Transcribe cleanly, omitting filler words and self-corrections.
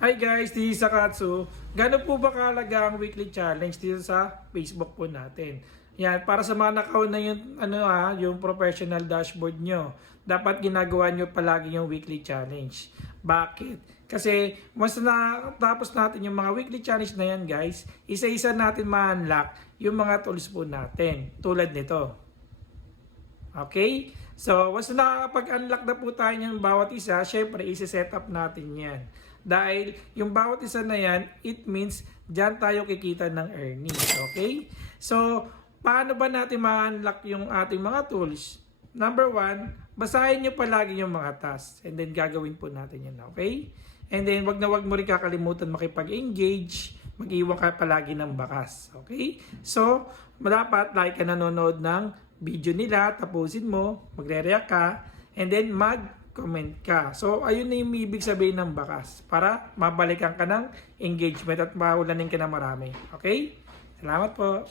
Hi guys, this is Sakatsu. Gano'n po ba kahalaga ang weekly challenge dito sa Facebook po natin? Yan, para sa mga nakauna yung, yung professional dashboard nyo, dapat ginagawa nyo palagi yung weekly challenge. Bakit? Kasi once na tapos natin yung mga weekly challenge na yan guys, isa-isa natin ma-unlock yung mga tools po natin. Tulad nito. Okay? So, once na nakakapag-unlock na po tayo ng bawat isa, syempre, isi-set up natin yan. Dahil yung bawat isa na yan, it means dyan tayo kikita ng earnings. Okay? So, paano ba natin ma-unlock yung ating mga tools? Number one, basahin nyo palagi yung mga tasks. And then, gagawin po natin yan. Okay? And then, wag mo rin kakalimutan makipag-engage. Mag-iwan ka palagi ng bakas. Okay? So, dapat like ka nanonood ng video nila, tapusin mo, magre-react ka, and then mag-comment ka. So, ayun na yung ibig sabihin ng bakas para mabalikan ka ng engagement at maulanin ka na marami. Okay? Salamat po.